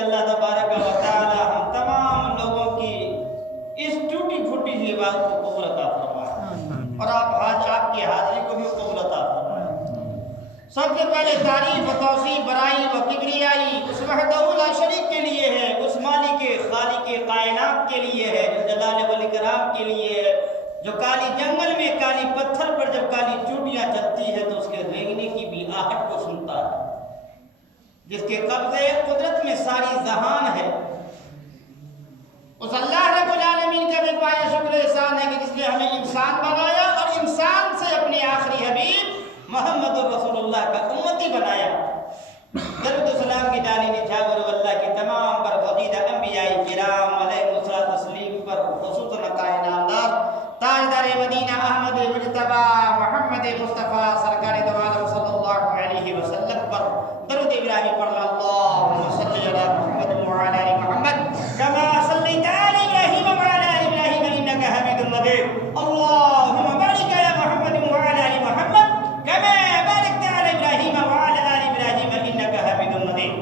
अल्लाह तबारक व तआला हम तमाम लोगों की इस टूटी फूटी हुई बात को कबूल अता फरमाए और आपकी हाजिरी को भी कबूल अता फरमाए। सबसे पहले तारीफ व तौसीफ बराई व किबरियाई उस वहदहू ला शरीक के लिए है, उस मालिक खालिक कायनात के लिए है, जो जलाल वल इकराम के लिए है, जो काली जंगल में काली पत्थर पर जब काली चूटियां चलती है तो उसके रेंगने की भी आहट को सुनता है, जिसके कब्जे कुदरत में सारी जहान है। उस अल्लाह रब्बुल आलमीन का भी पाया शुक्र एहसान है कि जिसने हमें इंसान बनाया और इंसान से अपने आखिरी हबीब मोहम्मद रसूलुल्लाह का उम्मती बनाया। दरूद सलाम की डाली निछावर अल्लाह के तमाम बरगज़ीदा अंबियाए किराम अलैहिमुस्सलाम तस्लीम पर खुसूसन कायनात ताजदार मदीना अहमद मुजतबा मोहम्मद मुस्तफ़ा सरकार दो आलम सल्लल्लाहु अलैहि वसल्लम पर दरूद इब्राहिमी पढ़ अल्लाहुम्मा सल्लि अला मुहम्मद व अला आलि मुहम्मद कमा सल्लैता अला इब्राहीम व अला आलि इब्राहीम इन्नका हमीदुम मजीद। अल्लाहुम्मा बारिक अला मुहम्मद व अला आलि मुहम्मद कमा बारकता अला इब्राहीम व अला आलि इब्राहीम इन्नका हमीदुम मजीद।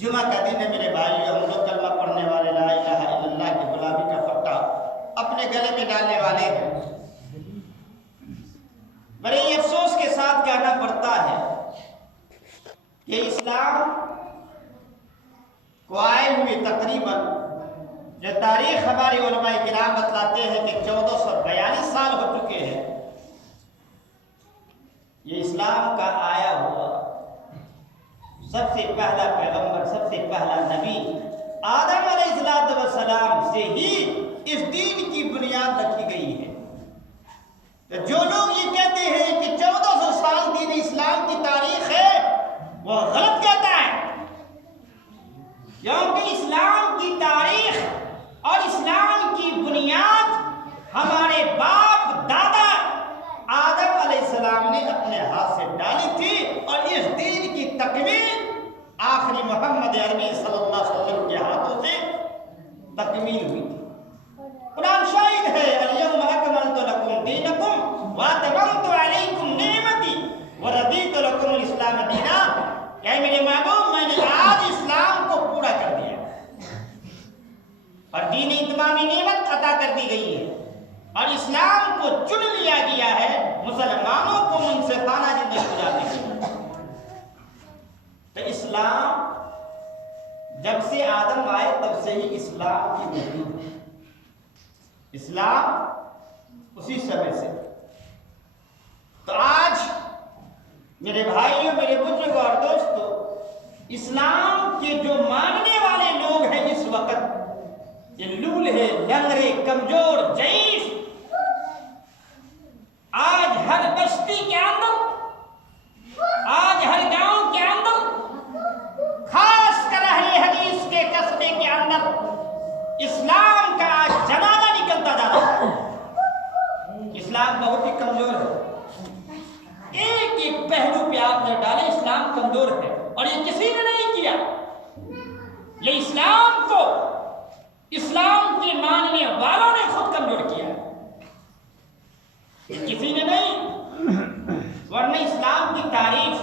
जुमा का दिन है मेरे भाइयों, हम लोग कलमा पढ़ने वाले ला इलाहा इल्लल्लाह की गुलामी का पट्टा अपने गले में डालने वाले हैं। बड़े ही अफसोस के साथ कहना पड़ता है कि इस्लाम को आए हुए तकरीबन जो तारीख हमारे उलमाए किराम बतलाते हैं कि 1442 साल हो चुके हैं। ये इस्लाम का आया हुआ सबसे पहला पैगंबर, सबसे पहला नबी आदम अलैहिस्सलाम से ही इस दीन की बुनियाद रखी गई है। तो जो लोग ये कहते हैं कि 1400 साल दीन इस्लाम की तारीख है, वो गलत कहता है, क्योंकि इस्लाम की तारीख और इस्लाम की बुनियाद हमारे बाप दादा आदम अलैहिस्सलाम ने अपने हाथ से डाली थी और इस दीन की तकमील आखिरी मोहम्मद अरबी सल्लल्लाहु अलैहि वसल्लम के हाथों से तकमील हुई थी। कुरान शाहिद है, अल-यौमा अकमलतु लकुम दीनकुम व अतममतु अलैकुम निअमती व रदीतु लकुमुल इस्लाम दीना। क्या मेरे महबूब, मैंने आज इस्लाम को पूरा कर दिया और दीन इत्मामी नेमत अता कर दी गई है और इस्लाम को चुन लिया गया है मुसलमानों को मुनसिफाना जिंदगी गुजारने के लिए। तो इस्लाम जब से आदम आए तब से ही इस्लाम की वजूद है। इस्लाम उसी समय से। तो आज मेरे भाइयों, मेरे बुजुर्ग और दोस्तों, इस्लाम के जो मानने वाले लोग हैं इस वक्त, ये लूल्हे, लंगड़े, कमजोर, जईफ, आज हर बस्ती के अंदर, आज हर गांव के अंदर, खासकर अहले हदीस के कस्बे के अंदर इस्लाम का जनाजा निकलता जा रहा है। इस्लाम बहुत ही कमजोर है। एक एक पहलू पे आपने डाले, इस्लाम कमजोर है और ये किसी ने नहीं किया। ये इस्लाम को इस्लाम के मानने वालों ने खुद कमजोर किया, ये किसी ने नहीं। वरना इस्लाम की तारीफ,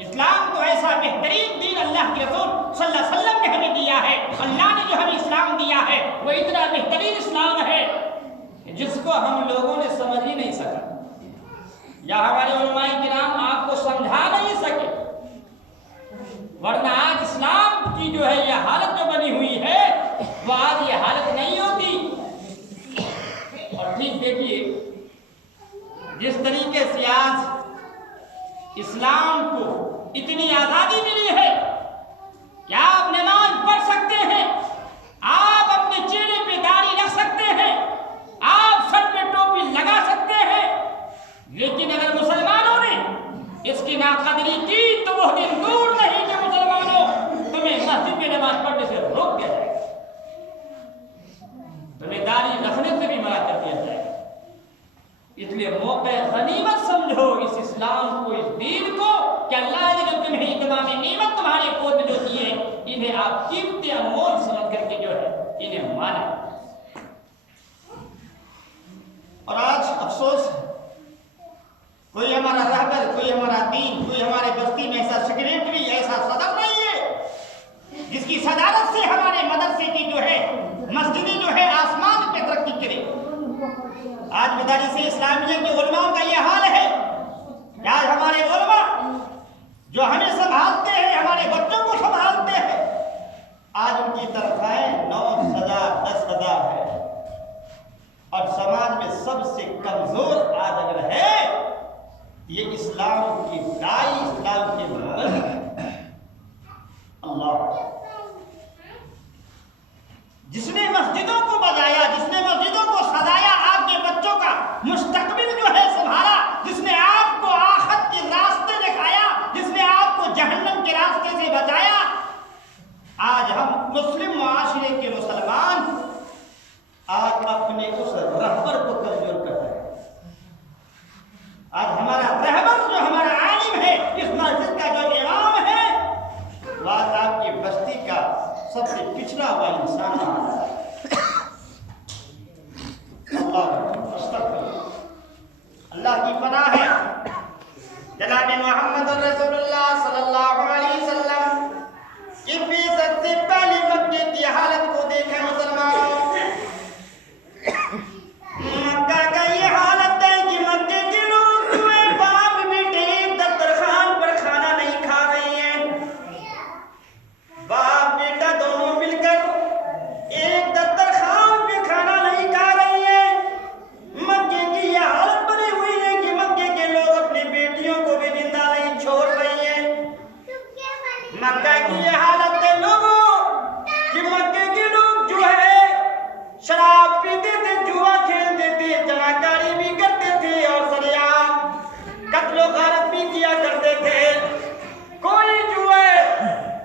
इस्लाम तो ऐसा बेहतरीन दीन अल्लाह के रसूल सल्लल्लाहु अलैहि वसल्लम ने हमें दिया है। अल्लाह ने जो हमें इस्लाम दिया है वो इतना बेहतरीन इस्लाम है जिसको हम लोगों ने समझ ही नहीं सका, या हमारे उलमाए किराम आपको समझा नहीं सके। वरना आज इस्लाम की जो है ये हालत जो बनी हुई है वो आज ये हालत नहीं होती। और ठीक देखिए, जिस तरीके से आज इस्लाम को इतनी आजादी मिली है कि आप नमाज पढ़ सकते हैं, आप अपने चेहरे पे दाढ़ी रख सकते हैं, आप सर पे टोपी लगा सकते हैं, लेकिन अगर मुसलमानों ने इसकी नाकदरी की तो वह दिन दूर नहीं कि मुसलमानों तुम्हें मस्जिद में नमाज पढ़ने से रोक दिया जाएगा, तुम्हें दाढ़ी रखने से भी मना कर दिया जाएगा। इसलिए मौके गनीमत समझो इस इस्लाम को, इस दीन को, कि अल्लाह ने जो तुम्हें इतमामी नेमत तुम्हारे गोद में जो दी है, इन्हें आप कीमती अनमोल समझ करके जो है इन्हें माने। और आज अफसोस, कोई हमारा रहबर, कोई हमारा दीन, कोई हमारे बस्ती में ऐसा सेक्रेटरी, ऐसा सदर नहीं है जिसकी सदारत से हमारे मदरसे की जो है मस्जिदें जो है आसमान पे तरक्की करे। आज मदारिस इस्लामिया के उलमा का ये हाल है कि आज हमारे उलमा जो हमें संभालते हैं, हमारे बच्चों को संभालते हैं, आज उनकी तनख्वाहें 9,000 10,000 है। और समाज में सबसे कमजोर आज अगर है ये इस्लाम की दाई, इस्लाम के मुबल्लिग अल्लाह, जिसने मस्जिदों को बजाया, जिसने मस्जिदों को सजाया, आपके बच्चों का मुस्तकबिल जो है संभाला, जिसने आपको आखिरत के रास्ते दिखाया, जिसने आपको जहन्नम के रास्ते से बचाया। आज हम मुस्लिम मुआशरे के मुसलमान आज अपने उस रहबर को कमजोर कर रहे हैं। आज हमारा रहबर जो हमारा आलिम है, इस मस्जिद का जो इमाम है, वह आपकी बस्ती का सबसे पिछड़ा हुआ इंसान अल्लाह की पनाह है। जनाब मोहम्मद रसूलुल्लाह सल्लल्लाहु अलैहि वसल्लम की बेइज्जत से पहले मक्के की हालत को देखें मुसलमानों। मक्का का ये हालत है कि मक्के के लोग जो है बाप बेटे दस्तरखान पर खाना नहीं खा रहे हैं। बाप बेटा दोनों मिलकर एक दस्तरखान पे खाना नहीं खा रही है। मक्के की ये हालत बनी हुई है कि मक्के के लोग अपनी बेटियों को भी जिंदा नहीं छोड़ रही हैं। मक्का की ये हालत है लोगों कि मक्के के लोग जो है शराब पीते थे, जुआ खेलते थे, जनाकारी भी करते थे और सरेआम कत्लो गारत भी किया करते थे। कोई जो है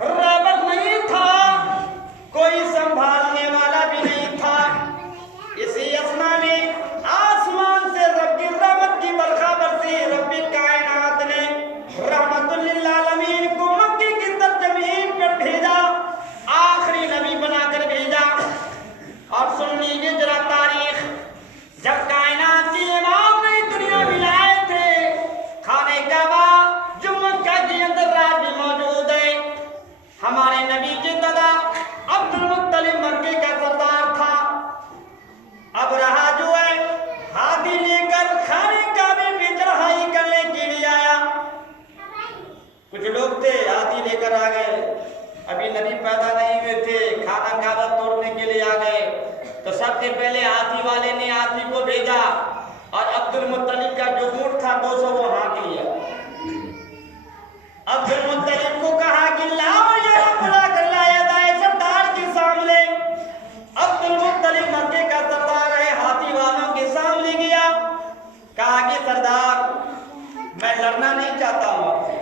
रहबर नहीं था, कोई संभालने वाला भी नहीं था। इसी असना में आसमान से रब की रहमत की बरखा बरसी। रब्बी कायनात ने रहमतुल लिल आलमीन को मक्के की सरजमीन पर भेजा, आखिरी नबी बनाकर भेजा। और सुन लीजिए जरा तारीख, जब कायनात के इमाम ने दुनिया में लाए थे, खाने का बाद जो मक्का के अंदर राज भी मौजूद है। हमारे नबी के दादा अब्दुल मुत्तलिब मक्के का सरदार था। अब रहा जो है हाथी लेकर खाने का भी चढ़ाई करने के लिए आया। कुछ लोग थे हाथी लेकर आ गए, अभी नबी पैदा नहीं हुए थे, खाना काबा तोड़ने के लिए आ गए। तो सबसे पहले हाथी वाले ने आदमी को भेजा और अब्दुल मुत्तलिब का जो ऊंट था 200 वो हाँक लिया। अब्दुल मुत्तलिब को कहा कि लाओ यहाँ बुला कर लाया जाए सरदार के सामने। अब्दुल मुत्तलिब मक्के का सरदार है, हाथी वालों के सामने गया, कहा कि सरदार मैं लड़ना नहीं चाहता हूँ आपसे,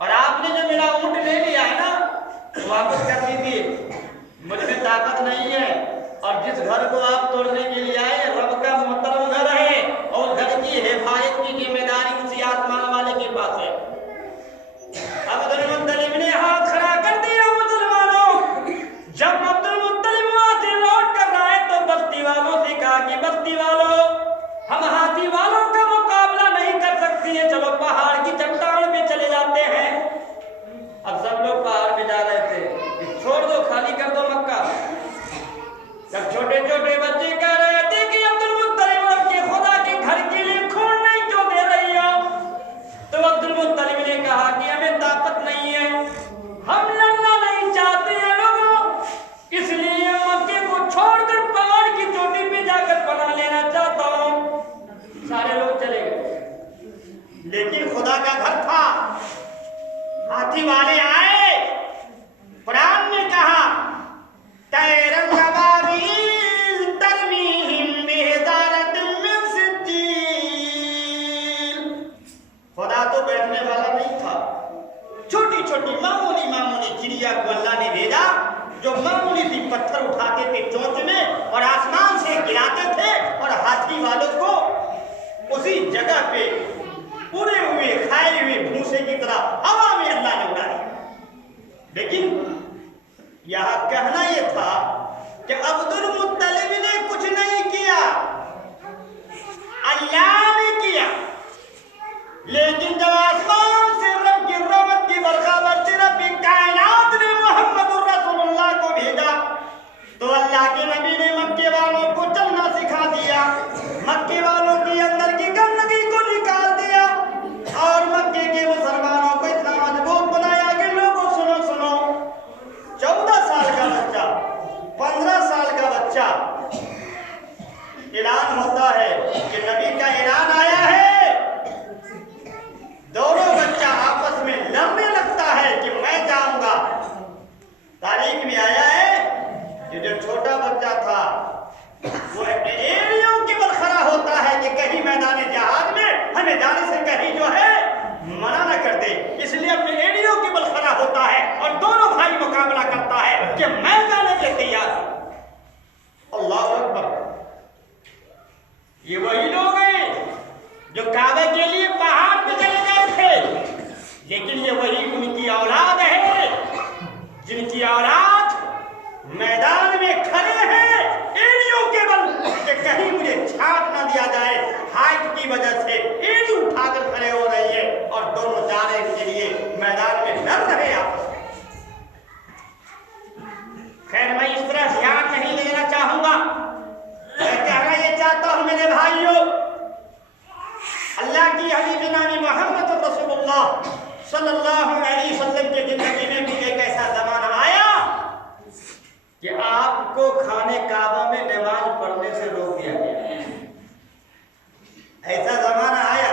और आपने जो मेरा ऊंट ले लिया है ना वापस कर दीजिए, मुझ में ताकत नहीं है। और जिस घर को आप तोड़ने के लिए आए रब का मोहतरम घर है और घर की हिफाजत की जिम्मेदारी उसी आसमान वाले के पास है। अब्दुल मुत्तलिब ने हाथ खड़ा कर दिया। मुसलमानों, जब अब्दुल मुत्तलिब वहां से लौट कर आए तो बस्ती वालों से कहा कि बस्ती वालों, हम हाथी वालों का मुकाबला नहीं कर सकते हैं, चलो पहाड़ की चट्टान पे चले जाते हैं। अब सब लोग पहाड़ पे जा रहे थे, छोड़ दो, खाली कर दो मक्का। जब छोटे छोटे बच्चे कह रहे थे कि अब्दुल मुत्तलिब के खुदा के घर के लिए खून नहीं क्यों दे रही हो, तो अब्दुल मुत्तलिब ने कहा कि हमें ताकत नहीं है, हम लड़ना नहीं चाहते हैं लोगों, इसलिए मक्के को छोड़कर पहाड़ की चोटी पे जाकर बना लेना चाहता हूँ। सारे लोग चले गए, लेकिन खुदा का घर था। हाथी वाले आए, कुरान ने कहा तैरन अबाबील तरमीहिम बिहिजारतिन मिन सिज्जील। खुदा तो बैठने वाला नहीं था, छोटी छोटी मामूली चिड़िया को अल्लाह ने भेजा जो मामूली सी पत्थर उठाते थे चोंच में और आसमान से गिराते थे और हाथी वालों को उसी जगह पे पूरे हुए खाए हुए भूसे की तरह हवा में अल्लाह ने उड़ाया। लेकिन यह कहना यह था कि अब्दुल मुत्तलिब ने कुछ नहीं किया, अल्लाह ने किया। लेकिन जब आसमान से रब की रहमत की बरखा बरसी, रब की कायनात ने मोहम्मद में जाने से कहीं जो है मना न कर दे, इसलिए अपने एड़ियों के बल खड़ा होता है और दोनों भाई मुकाबला करता है कि मैं जाने के तैयार हूं। अल्लाह अकबर। ये वही लोग हैं जो काबे के लिए पहाड़ पे चले गए थे, लेकिन ये वही उनकी औलाद है जिनकी औलाद मैदान में खड़े हैं एड़ियों के बल कि कहीं मुझे छाप ना दिया जाए। हाइट की वजह से एड़ी उठाकर खड़े हो रही है और दोनों जाने के लिए मैदान में लड़ रहे हैं। खैर मैं इस तरह ध्यान नहीं लेना चाहूंगा, मैं कहना ये चाहता हूं मेरे भाइयों, अल्लाह की हबीब नामी मोहम्मद रसूलुल्लाह सल्लल्लाहु अलैहि वसल्लम के जिंदगी में भी एक ऐसा जमाना आया कि आपको खाने काबा में नमाज पढ़ने से रोक दिया गया। ऐसा जमाना आया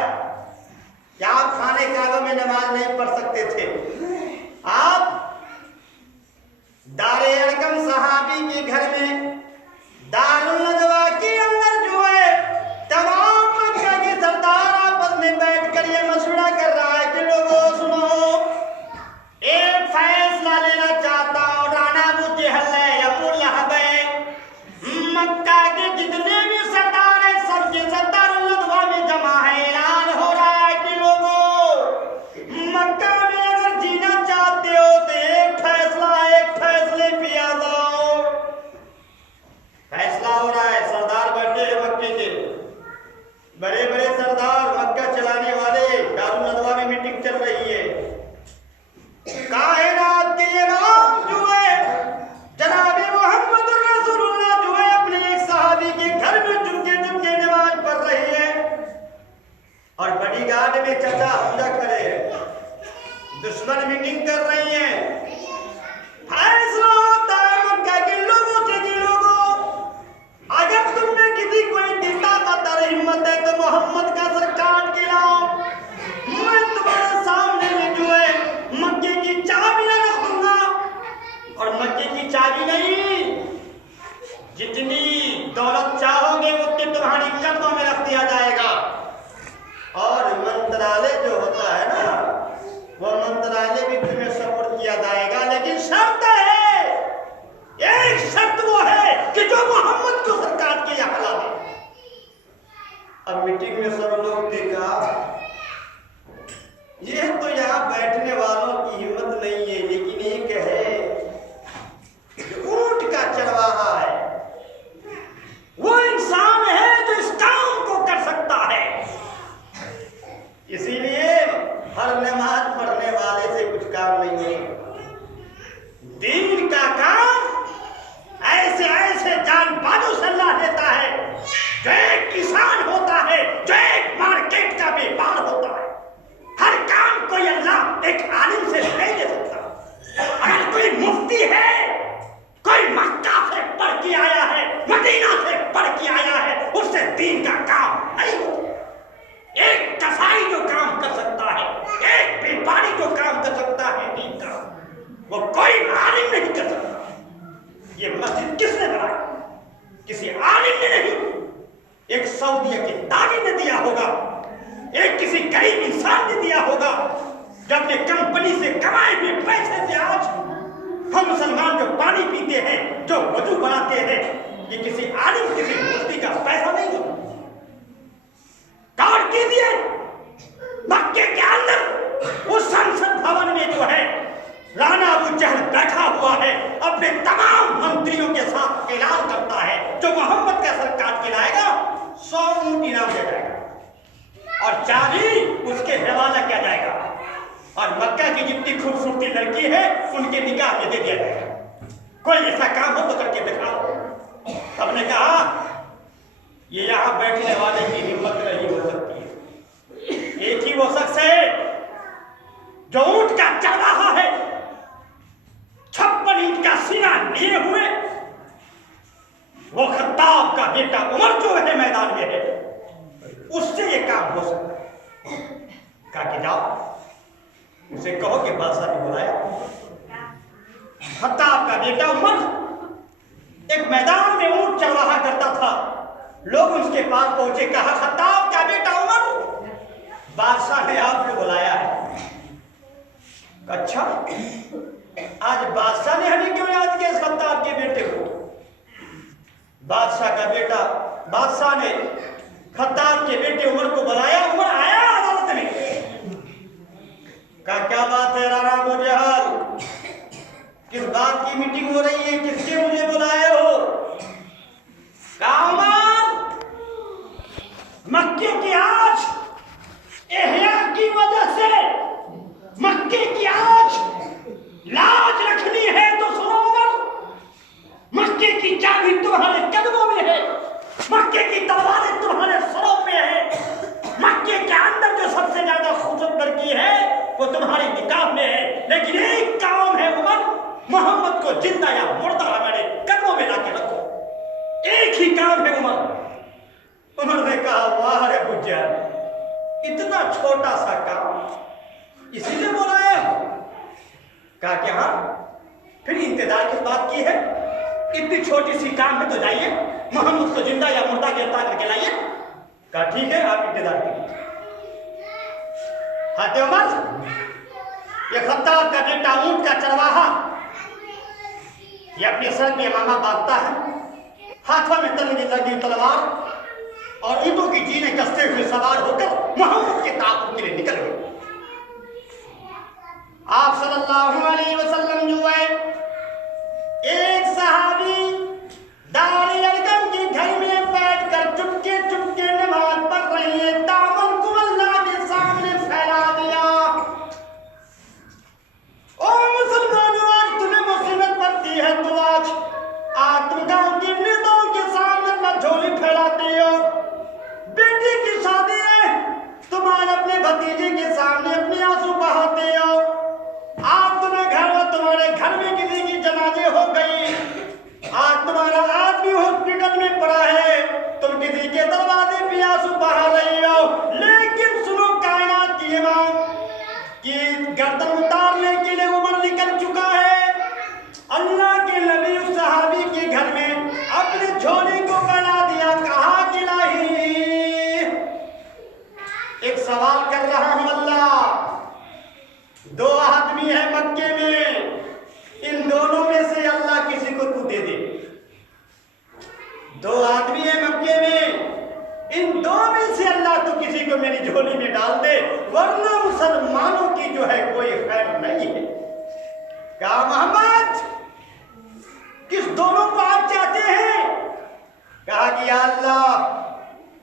कि आप खाने काबा में नमाज नहीं पढ़ सकते थे। आप दारे अरकम सहाबी के घर में दारुल नजवा के अंदर जो है तमाम मक्का के सरदार आपस में बैठकर ये मशवरा कर रहा है कि लोगों सुनो, एक फैसला लेना चाहता हूं। राना अबू जहल है, अबू लहब है, मक्का के जितने भी सरदार हैं सबके सरदारुल नजवा में जमा है। ऐलान हो रहा है कि लोगों मक्का में अगर जीना चाहते हो तो एक फैसले पे आ जाओ। फैसला हो रहा है, सरदार बैठे हैं मक्के के, बड़े बड़े सरदार मक्का चलाने वाले, दारुल नजवा में मीटिंग चल रही है। कायनात के इमाम जो है जनाब मोहम्मद रसूलुल्लाह जो है अपने एक सहाबी के घर में चुपके चुपके नमाज पढ़ रही है और बड़ी गार्ड में चचा हमजा खड़े हैं, दुश्मन मीटिंग कर रही है। फैसला होता है मक्का के लोगों से कि लोगों, अगर तुम में किसी कोई दिता का तर हिम्मत है तो मोहम्मद का सर काट के लाओ, मैं तुम्हारे सामने में जो है मक्के की चाबी रख दूंगा। और मक्के की चाबी नहीं, जितनी दौलत चाहोगे उतनी तुम्हारी कदमों में रख दिया जाएगा। और मंत्रालय जो होता है ना, वो मंत्रालय भी तुम्हें सपोर्ट किया जाएगा, लेकिन शर्त है, एक शर्त वो है कि जो मोहम्मद को सरकार के यहाँ ला दे। अब मीटिंग में सब लोग देखा, ये तो यहाँ बैठने वालों की हिम्मत नहीं है, लेकिन एक है ऊंट का चरवाहा है, वो इंसान है जो इस काम को कर सकता है। इसीलिए हर नमाज पढ़ने वाले से कुछ काम नहीं है। दीन का काम ऐसे ऐसे जान बाजू से अल्लाह देता है, जो एक किसान होता है, जो एक मार्केट का व्यापार होता है। हर काम को अल्लाह एक आलिम से नहीं दे सकता। अगर कोई मुफ्ती है, कोई मक्का से पढ़ के आया है, मदीना से पढ़ के आया है, उससे दीन का काम नहीं होता। एक कसाई जो काम कर सकता है, एक व्यापारी जो काम कर सकता है दीन का, वो कोई आलिम नहीं कर सकता। ये मस्जिद किसने बनाई? किसी आलिम ने नहीं, एक सऊदिया के दादी ने दिया होगा, एक किसी गरीब इंसान ने दिया होगा, जो अपने कंपनी से कमाए हुए पैसे से आज हम मुसलमान जो पानी पीते हैं, जो वजू बनाते हैं, ये किसी आलिम किसी मुफ्ती का पैसा नहीं होता। गौर कीजिए, मक्के के अंदर उस संसद भवन में जो है राना अबू जहल बैठा हुआ है, अपने तमाम मंत्रियों के साथ ऐलान करता है, जो मोहम्मद का सर काट के लाएगा 100 ऊंट इनाम दिया जाएगा और चाबी उसके हवाला किया जाएगा, और मक्का की जितनी खूबसूरती लड़की है उनके निकाह में दे दिया जाएगा। कोई ऐसा काम हो तो करके दिखाओ। सबने कहा ये यहाँ बैठने वाले की हिम्मत नहीं हो सकती है। एक ही वो शख्स है जो ऊंट का चरवाहा है, 56 इंच का सीना लिए हुए, वो खत्ताब का बेटा उमर जो है मैदान में है, उससे ये काम हो सकता है। कहा कि जाओ उसे कहो कि बादशाह ने बुलाया। खत्ताब का बेटा उमर एक मैदान में ऊंट चरवाहा करता था। लोग उसके पास पहुंचे, कहा खत्ताब का बेटा उमर बादशाह ने आपको बुलाया है। अच्छा, आज बादशाह ने हमें क्यों याद किया इस खत्ताब के बेटे को? बादशाह का बेटा, बादशाह ने खत्ताब के बेटे उमर को बुलाया। उमर आया अदालत में, कहा क्या बात है राणा अबू जहल, किस बात की मीटिंग हो रही है, किसके मुझे बुलाए हो? कहा उमर, मक्के की आज एहया की वजह से मक्के की आज लाज रखनी है तो सुनो उमर, मक्के की चाबी तुम्हारे कदमों में है, मक्के की तलवारें तुम्हारे सरों पे है, मक्के के अंदर जो सबसे ज्यादा खूबसूरत लड़की है वो तुम्हारी निकाह में है। लेकिन एक काम है उमर, मोहम्मद को जिंदा या मुर्दा हमारे कदमों में लाके रखो, एक ही काम है उमर। उमर ने कहा वाह रे अबू जहल, इतना छोटा सा काम इसीलिए बुलाया हो? कहा कि हाँ, फिर इंतजार किस बात की है? इतनी छोटी सी काम है तो जाइए मोहम्मद को जिंदा या मुर्दा गिरफ्तार करके लाइए। कहा ठीक है, आप इंतजार कीजिए। हाथे उमर, ये खत्ताब का बेटा ऊंट का चरवाहा, ये अपने सर में इमामा बांधता है, हाथों में लगी तलवार और ईंटों की जीने कसते हुए सवार होकर मोहम्मद के ताबूत के लिए निकल गए। आप सल्लल्लाहु अलैहि वसल्लम जो है, एक सहाबी दारी अरकम के घर में बैठकर चुपके चुपके नमाज पढ़ रही है, दामन को अल्लाह के सामने फैला दिया। ओ मुसलमानों, आज तुम्हें मुसीबत पड़ती है तो आज तुम गांव की नेताओं के सामने अपना झोली फैलाते हो। बेटी की शादी है, तुम आज अपने भतीजे के सामने अपने आंसू बहाते हो। आज तुम्हें तुम्हारे घर में किसी की जनाजे हो गई, आज तुम्हारा आदमी हॉस्पिटल में पड़ा है, तुम किसी के दरवाजे पे आंसू बहा रही हो। लेकिन सुनो, कायनात की इमाम की गर्दन उतारने के लिए उमर निकल चुका है। अल्लाह के नबी उस सहाबी के घर में अपनी झोली को बना दिया। कहा कि नहीं, एक सवाल कर रहा हूं अल्लाह, दो आदमी है मक्के में, इन दोनों में से अल्लाह किसी को तू दे दे। दो आदमी है मक्के में, इन दो में से अल्लाह तू किसी को मेरी झोली में डाल दे, वरना मुसलमानों की जो है कोई खैर नहीं है। कहा मोहम्मद, किस दोनों को आप चाहते हैं? कहा कि या अल्लाह,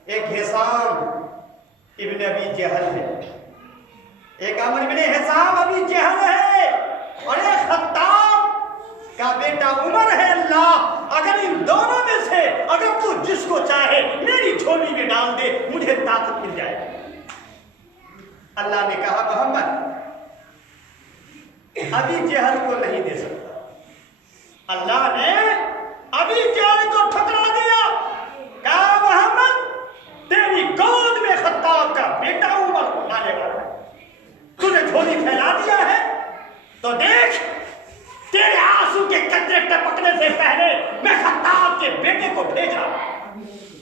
एक हिसाम इब्न अबी जहल है, एक अमर इब्न हिसाम अबी जहल है, और एक खत्ताब का बेटा उमर है। अल्लाह, अगर इन दोनों में से अगर तू जिसको चाहे मेरी झोली में डाल दे, मुझे ताकत मिल जाएगी। अल्लाह ने कहा मोहम्मद, अबी जहल को नहीं दे सकता। अल्लाह ने अबी जहल को ठुकरा दिया। कहा मोहम्मद, तेरी गोद में खत्ताब का बेटा उमर आने वाला है, तूने झोली फैला दिया है तो देख, तेरे आंसू के कतरे टपकने से पहले मैं खत्ताब के बेटे को भेजा।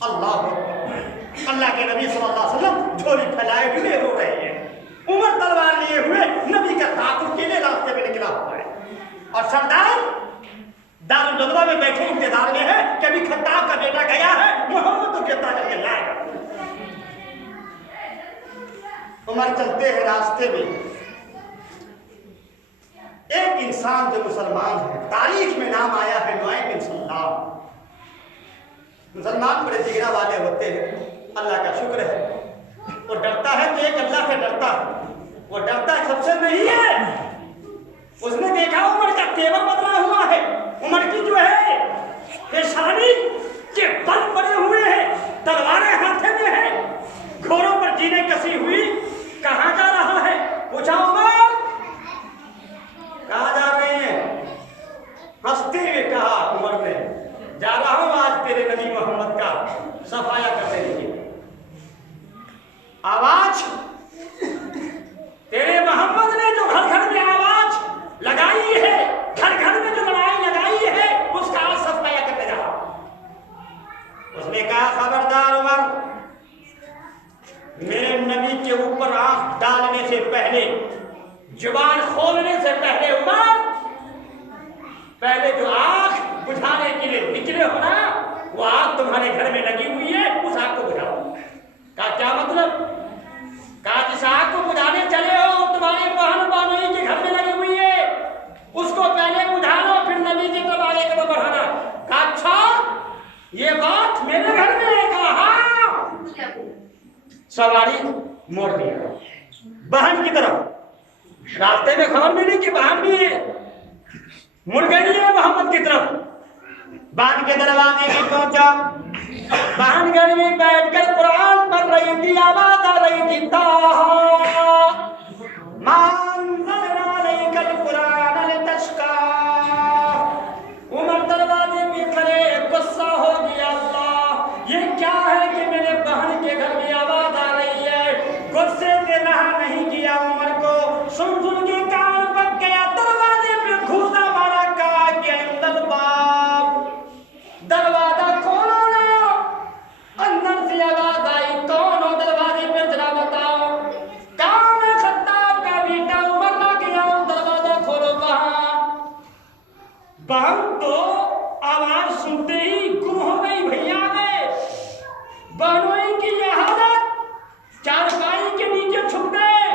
अल्लाह के नबी सल्लल्लाहु अलैहि वसल्लम झोली फैलाए हुए रो रहे हैं, उमर तलवार लिए हुए नबी का ताक़ुब के लिए रास्ते में निकला हुआ है, और सरदार दारुल नदवा में बैठे इंतजार में है कि अभी खत्ताब का बेटा गया है, मोहम्मद को गिरफ्तार करके लाएगा। उमर चलते हैं रास्ते में, एक इंसान जो मुसलमान है, तारीख में नाम आया है नुआइम बिन सल्लाम। मुसलमान बड़े जिगरा वाले होते हैं, अल्लाह का शुक्र है। वो डरता है तो एक अल्लाह से डरता है, वो डरता सबसे नहीं है। उसने देखा उमर का तेवर बदला हुआ है, उमर की जो है पेशानी के बल बने हुए हैं, तलवारें हाथे में है, घोड़ों पर जीने कसी हुई। कहाँ जा रहा है? पूछा उमर, कहाँ जा रहे हैं? हंसते हुए कहा उमर ने, जा रहा हूं आज तेरे नबी मोहम्मद का सफाया करने के लिए। आवाज तेरे मोहम्मद ने जो घर घर में आवाज लगाई है, घर घर में जो लड़ाई लगाई है, उसका आज सफाया करने जा रहा। उसने कहा खबरदार उमर, मेरे नबी के ऊपर आंख डालने से पहले, जुबान खोलने से पहले उमर, पहले जो आंख बुझाने के लिए निकले हो ना, वो आग तुम्हारे घर में लगी हुई है, उस आग को बुझाओ। का क्या मतलब? का जिस आग को बुझाने चले हो तुम्हारे बहन बानोई के घर में लगी हुई है, उसको पहले बुझा लो, फिर नबी की तरफ आगे कदम बढ़ाना। का अच्छा ये बात मेरे घर में है? कहा सवारी मोड़ दिया बहन की तरफ। रास्ते में खबर मिली कि बहन भी मुड़ गई है मोहम्मद की तरफ। बहन के दरवाजे में पहुंचा, बहन घर में बैठकर कुरान पढ़ रही थी, आवाज आ रही थी उमर दरवाजे में खड़े, गुस्सा हो गया। अल्लाह, ये क्या है कि मेरे बहन के घर में आवाज आ रही है? गुस्से से रहा नहीं किया उमर को, सुन के कान पक गया। दरवाजे पे घूसा मारा, कहा कि अंदर बाप, दरवाजा खोलो ना। अंदर से आवाज आई, कौन हो दरवाजे पे, जरा बताओ। काम खत्ताब का बेटा उमर ला गया, दरवाजा खोलो। बहन तो आवाज सुनते ही गुम हो गई भैया में। बहनोई की यह हालत, चारपाई के नीचे छुप गए,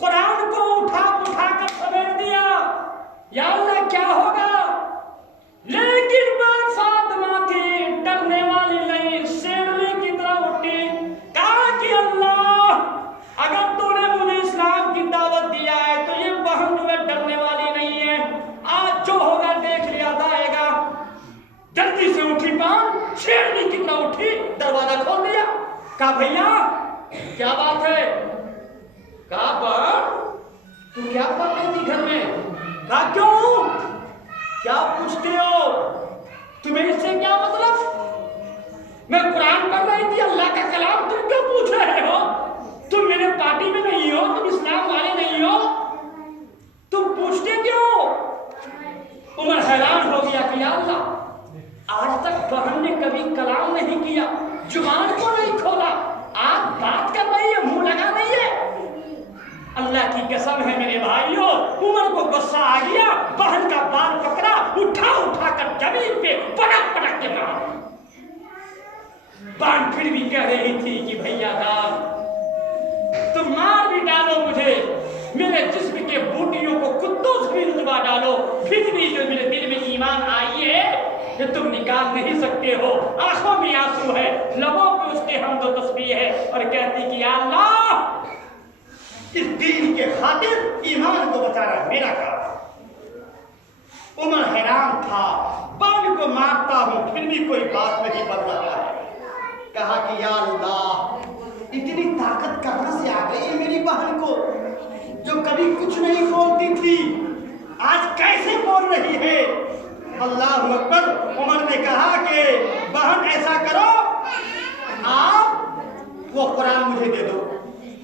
कुरान को उठा कर समेट दिया। या अल्लाह क्या होगा? लेकिन बात फातिमा थी, डरने वाली नहीं, शेरनी की तरह उठी। कहा कि अल्लाह, अगर तूने मुझे इस्लाम की दावत दिया है तो ये बहन जो है डरने वाली नहीं है। आज जो होगा देख लिया जाएगा। जल्दी से उठी बहन, शेरनी की तरह उठी, दरवाजा खोल दिया। कहा भैया क्या बात है? कहा बहन तू क्या कर रही थी घर में? कहा क्यों, क्या पूछते हो? तुम्हें इससे क्या मतलब? मैं कुरान पढ़ रही थी, अल्लाह का कलाम, तुम क्यों पूछ रहे हो? तुम मेरे पार्टी में नहीं हो, तुम इस्लाम वाले नहीं हो, तुम पूछते क्यों? उमर हैरान हो गया कि अल्लाह, आज तक बहन ने कभी कलाम नहीं किया, जुबान को नहीं खोला, आज बात कर रही है, मुंह लगा रही है। अल्लाह की कसम है मेरे भाइयों, उमर को गुस्सा आ गया, बहन का बाल पकड़ा, उठा कर जमीन पे पटक के मारा। बहन फिर भी कह रही थी कि भैया साहब तुम मार भी डालो मुझे, मेरे जिस्म के बूटियों को कुत्तों से भी रुतबा डालो, फिर भी जो मेरे दिल में ईमान आई है कि तुम निकाल नहीं सकते हो। आंखों में आंसू है, लबों पे उसके हमद व तस्बीह है, और कहती कि अल्लाह, इस दीन के खातिर ईमान को बचाना मेरा काम। उमर हैरान था, बहन को मारता हूं फिर भी कोई बात नहीं बन रहा है। कहा कि या अल्लाह, इतनी ताकत कहां से आ गई मेरी बहन को, जो कभी कुछ नहीं बोलती थी, आज कैसे बोल रही है? अल्लाह अकबर। उमर ने कहा कि बहन ऐसा करो, आप वो कुरान मुझे दे दो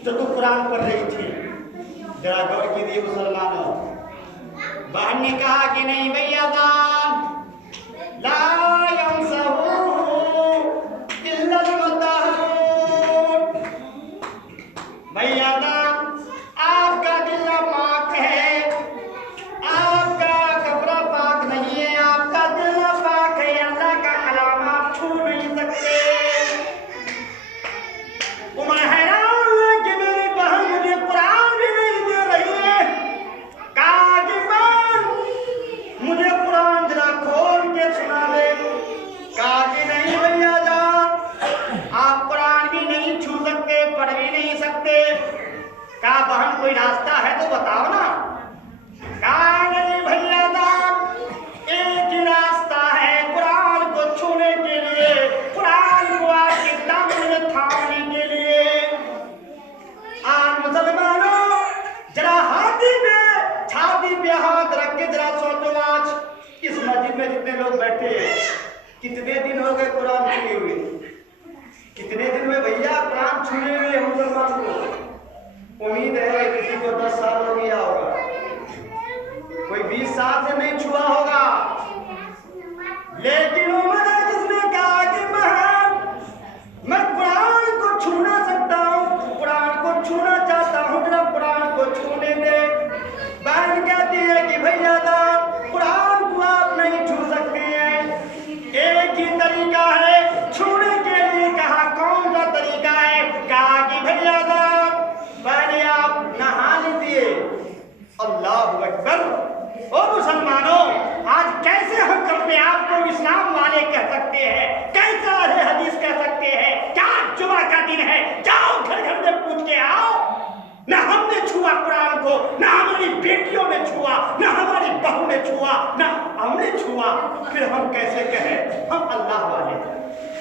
जो तू कुरान पढ़ रही थी। जरा गौर कीजिए मुसलमानों। बहन ने कहा कि नहीं भैया जान, ला यंसहू इल्ला अल-मुत्तहरून। भैया जान, आपका दिल पाक है, आपका कपड़ा पाक नहीं है, आपका दिल पाक है, अल्लाह का कलाम आप छू नहीं सकते। उमर हैरान कि मेरी बहन मुझे कुरान भी नहीं दे रही है। कहा कि बहन मुझे कुरान जरा खोल के सुना दे। कहा कि नहीं भैया जान, आप कुरान भी नहीं छू सकते, पढ़ भी नहीं सकते। कहा बहन कोई रास्ता है तो बताओ ना। कहा नहीं भैया जान, एक ही रास्ता है कुरान को छूने के लिए, कुरान को आपके दामन में थामने के लिए। आज मुसलमानों, जरा छाती पे हाथ रख के जरा सोचो, आज इस मस्जिद में जितने लोग बैठे हैं, कितने दिन हो गए कुरान छुए हुए? कितने दिन में भैया कुरान छुए हुए मुसलमान को? उम्मीद है किसी को 10 साल हो गया होगा, कोई 20 साल से नहीं छुआ होगा। लेकिन उमर है जिसने कहा कि बहन मैं कुरान को छूना सकता हूँ, कुरान को छूना ओ मुसलमानों, आज कैसे हम अपने आप को इस्लाम वाले कह सकते हैं, कैसा अहले हदीस कह सकते हैं? क्या जुमा का दिन है, जाओ घर घर में पूछ के आओ। ना हमने छुआ कुरान को, ना हमारी बेटियों ने छुआ, ना हमारी बहू ने छुआ, ना हमने छुआ, फिर हम कैसे कहें हम अल्लाह वाले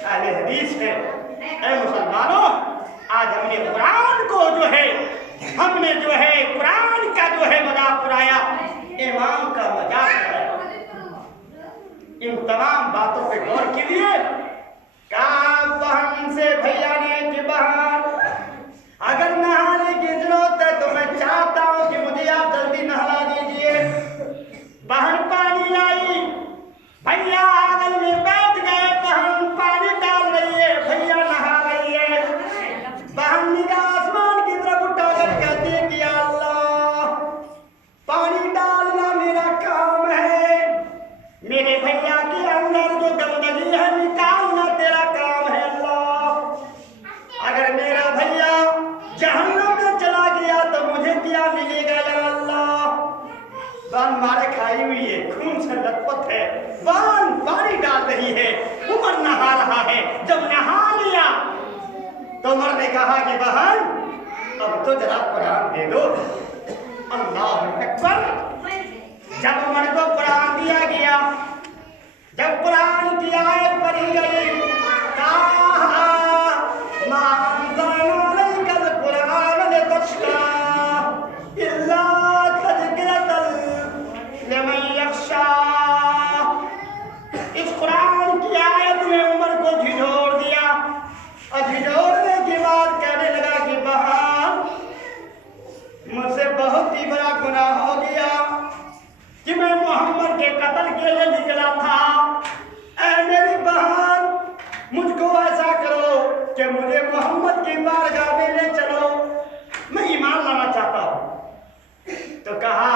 अहले हदीस हैं? ऐ मुसलमानों, आज हमने कुरान को जो है, हमने जो है कुरान का जो है मजाक उड़ाया, इमाम का मजाक उड़ाया। इन तमाम बातों पे गौर कीजिए। कहा बहन से भैया ने कि बहन, अगर नहाने की जरूरत है तो मैं चाहता हूं कि मुझे आप जल्दी नहला दीजिए। बहन पानी लाई, भैया आंगन में बैठ गए, बहन पानी डाल रही है, भैया नहा रही है। बहन निगाह आसमान की तरफ उठाकर कहती है कि अल्लाह, पानी डालना मेरा काम है, मेरे भैया के अंदर जो गंदगी है निकालना तेरा काम है अल्लाह। अगर मेरा भैया जहन्नम में चला गया तो मुझे क्या मिलेगा या अल्लाह? बान मारे खाई हुई है, खून से लथपथ है, बान पानी डाल रही है, उमर नहा रहा है। जब नहा लिया तो उमर ने कहा कि बहन अब तो जरा कुरान दे दो। अल्लाह अकबर। जब उमर को कुरान दिया गया, जब कुरान की आयत पढ़ी गई, इस कुरान की आयत ने उमर को झिझोड़ दिया और झिझोड़ने के बाद कहने लगा कि बहन, मुझसे बहुत ही बड़ा गुनाह हो गया कि मैं मोहम्मद के कत्ल के लिए निकला था। ऐ मेरी बहन, मुझको ऐसा करो कि मुझे मोहम्मद की बारगाह में ले चलो, मैं ईमान लाना चाहता हूं। तो कहा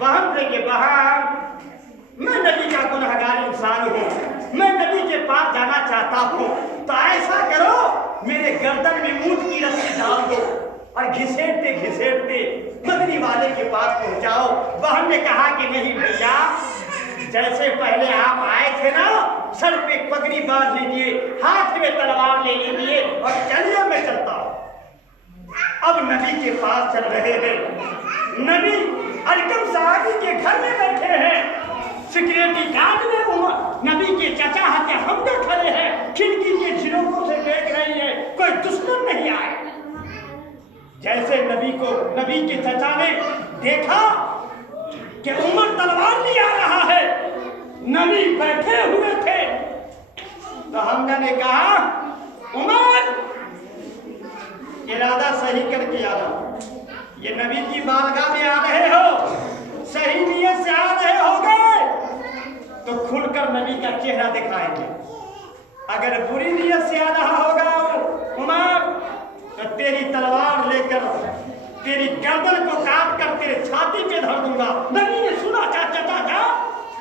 बहन से कि बहन, मैं नबी का गुनहगार इंसान हूं, मैं नबी के पास जाना चाहता हूं, तो ऐसा करो मेरे गर्दन में ऊंट की रस्सी डाल दो और घिसेटते घिसेटते बदरी वाले के पास पहुंचाओ। बहन ने कहा कि नहीं भैया, जैसे पहले आप आए थे ना, सर पे पगड़ी बांध लीजिए, हाथ में तलवार ले लीजिए और चलिए मैं चलता हूं। अब नबी के पास चल रहे हैं, नबी अरकम साहबी के घर में बैठे हैं, सिक्योरिटी गार्ड में नबी के चाचा हत्या हमने खड़े हैं, खिड़की के झिरोकों से देख रही है, कोई दुश्मन नहीं आए। जैसे नबी के चाचा ने देखा कि उमर तलवार ले आ रहा है, नबी बैठे हुए थे, तो हमने ने कहा उमर, इरादा सही करके आना, ये नबी की बारगाह में आ रहे हो, सही नियत से आ रहे होगे तो खुलकर नबी का चेहरा दिखाएंगे। अगर बुरी नियत से आ रहा होगा उमर, तो तेरी तलवार लेकर तेरी गर्दन को काट कर तेरे छाती पे धर दूंगा। नबी ने सुना, चाचा चाचा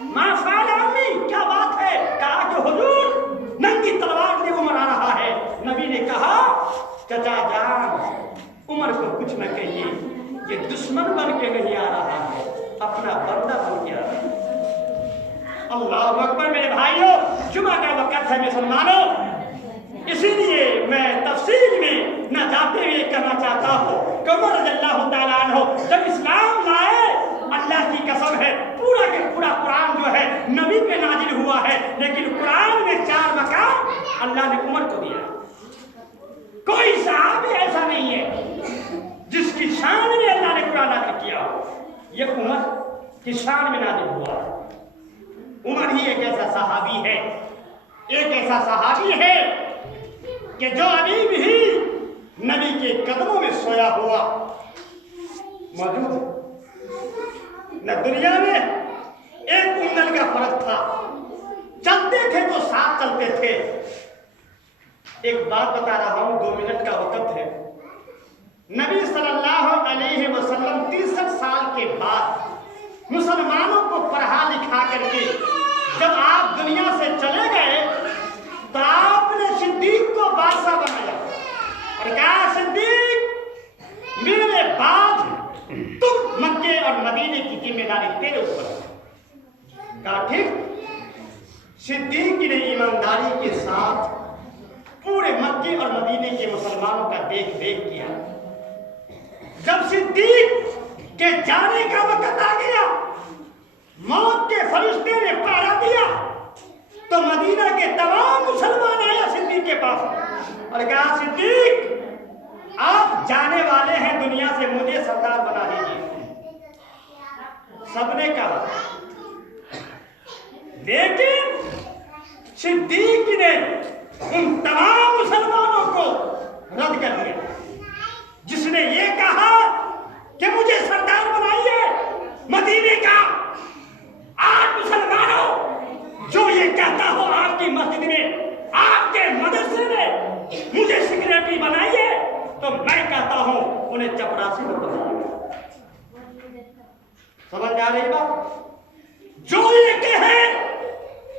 माफाल अम्मी, क्या बात है? कहा कि हुजूर नंगी तलवार ले उमर आ रहा है। नबी ने कहा चाचा जान, उमर को कुछ न कहिए, ये दुश्मन बन के नहीं आ रहा है, अपना बंदा बन के आ रहा है। अल्लाह अकबर। मेरे भाइयों, जुमा का वक्त है मुसलमानों, इसीलिए मैं तफसील में न जाते हुए कहना चाहता हूँ कि उमर रज़ियल्लाहु ताला अन्हु जब इस्लाम लाए, अल्लाह की कसम है पूरा के पूरा कुरान जो है नबी पे नाजिल हुआ है, लेकिन कुरान में 4 मकाम अल्लाह ने उमर को दिया। कोई सहाबी ऐसा नहीं है जिसकी शान में अल्लाह ने कुरान नाजिल किया हो, ये उमर की शान में नाजिल हुआ। उमर ही एक ऐसा सहाबी है, एक ऐसा सहाबी है कि जो अभी भी नबी के कदमों में सोया हुआ मौजूद है। न दुनिया में एक उंगल का फर्क था, चलते थे तो साथ चलते थे। एक बात बता रहा हूं, 2 मिनट का वक्त है। नबी सल्लल्लाहु अलैहि वसल्लम 63 साल के बाद मुसलमानों को पढ़ा लिखा करके जब आप दुनिया से चले गए, तो आपने सिद्दीक को बादशाह बनाया और कहा सिद्दीक, मेरे बाद तुम मक्के और मदीने की जिम्मेदारी तेरे ऊपर है। कहा ठीक। सिद्दीक ने ईमानदारी के साथ पूरे मक्के और मदीने के मुसलमानों का देख रेख किया। जब सिद्दीक के जाने का वक्त आ गया, मौत के फरिश्ते ने पहरा दिया, तो मदीना के तमाम मुसलमान आया सिद्दीक के पास और कहा सिद्दीक आप जाने वाले हैं दुनिया से, मुझे सरदार बना दीजिए। सबने कहा, लेकिन सिद्दीक ने उन तमाम मुसलमानों को रद्द कर दिया जिसने ये कहा कि मुझे सरदार बनाइए मदीने का। आज मुसलमानों जो ये कहता हो आपकी मस्जिद में, आपके मदरसे में मुझे सेक्रेटरी बनाइए, तो मैं कहता हूं उन्हें चपरासी में बनाइए। समझ आ रही बात? जो ये कहे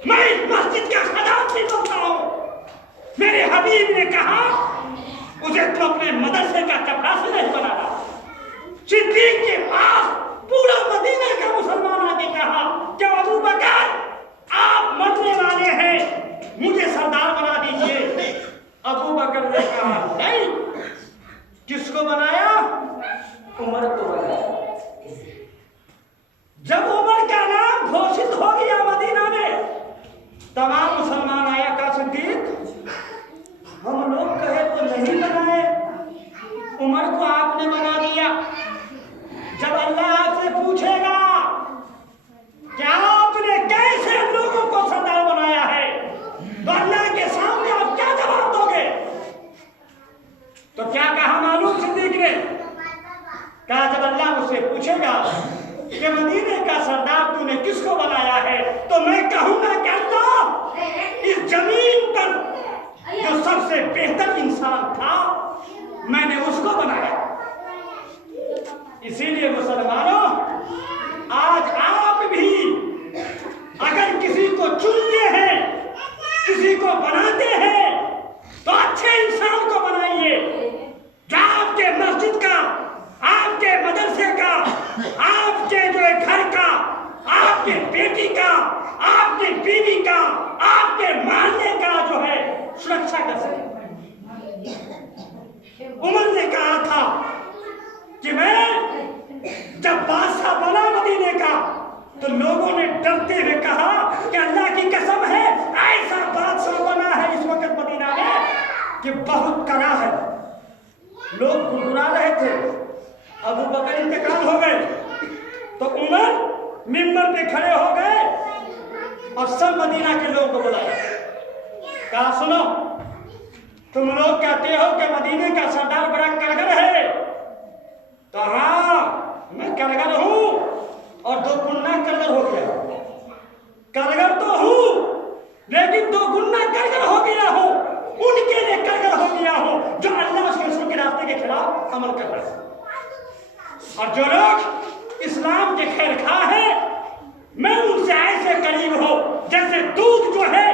मैं इस मस्जिद का खजांची बनता हूं, मेरे हबीब ने कहा उसे तो अपने मदरसे का चपरासी नहीं बनाना। सिद्दीक के पास पूरा मदीना का मुसलमान आके कहा कि अबू बकर आप मरने वाले हैं, मुझे सरदार बना दीजिए। अबू बकर ने कहा नहीं। किसको बनाया? उमर को बनाया। जब उमर का नाम घोषित हो गया मदीना में, तमाम मुसलमान आया का सिद्दीक हम लोग कहे तो नहीं बनाए, उमर को आपने बना दिया। जब अल्लाह आपसे पूछेगा कि आपने कैसे लोगों को सरदार बनाया है, तो अल्लाह के सामने आप क्या जवाब दोगे? तो क्या कहा मालूम सिद्दीक ने? कहा जब अल्लाह मुझसे पूछेगा कि मदीने का सरदार तूने किसको बनाया है, तो मैं कहूंगा कि अल्लाह इस जमीन पर जो सबसे बेहतर इंसान था मैंने उसको बनाया। इसीलिए मुसलमानों आज आप भी अगर किसी को चुनते हैं, किसी को बनाते हैं, तो अच्छे इंसान को बनाइए जो आपके मस्जिद का, आपके मदरसे का, आपके जो घर का, आपके बेटी का, आपकी बीवी का, आपके मानने का जो है सुरक्षा कर सके। उमर ने कहा था कि मैं जब बादशाह बना मदीने का, तो लोगों ने डरते हुए कहा कि अल्लाह की कसम है ऐसा बादशाह बना है इस वक्त मदीना में कि बहुत कड़ा है। लोग गुड़गुड़ा रहे थे। अबू बकर इंतकाल हो गए तो उमर मिंबर पे खड़े हो गए और सब मदीना के लोगों को बुलाया। कहा सुनो, तुम लोग कहते हो कि मदीने का सरदार बड़ा कारगर है, तो हाँ मैं कारगर हूं और दो गुना कारगर हो गया। कारगर तो हूं लेकिन दो गुना कारगर हो गया हूं, उनके लिए कारगर हो गया हूं जो अल्लाह उसके रसूल के रास्ते के खिलाफ अमल कर रहे हैं। और जो लोग इस्लाम के खैर खा है, मैं उनसे ऐसे करीब हो जैसे दूध जो है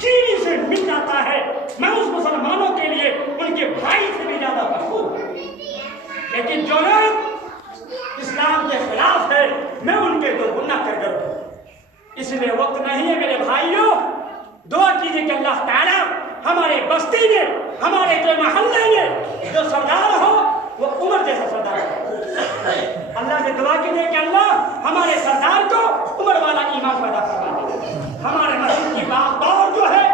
चीनी से मिल जाता है। मैं उस मुसलमानों के लिए उनके भाई से भी ज्यादा भरपूर। लेकिन जो लोग इस्लाम के खिलाफ है, मैं उनके दो गुना कारगर हूं। इसलिए वक्त नहीं है मेरे भाइयों, दुआ कीजिए कि अल्लाह ताला हमारे बस्ती में, हमारे जो मोहल्ले में जो सरदार हो वो उमर जैसा सरदार हो। अल्लाह से दुआ कीजिए कि अल्लाह हमारे सरदार को उमर वाला ईमान पैदा करवा दे। हमारे मस्जिद की बात और जो है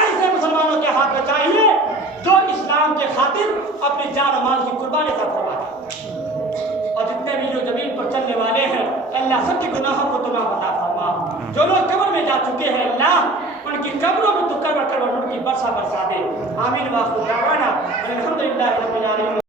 ऐसे मुसलमानों के हाथ में चाहिए जो इस्लाम के खातिर अपनी जान और माल की कुर्बानी कर फरमा दे। और जितने भी जो जमीन पर चलने वाले हैं, अल्लाह सबके गुनाहों को तमाम बता फरमा। जो लोग कब्र में जा चुके हैं, अल्लाह उनकी कब्रों में तो कब्र उनकी बरसा बरसा दे। आमीन। वाखिर दावाना अल्हम्दुलिल्लाहि रब्बिल आलमीन।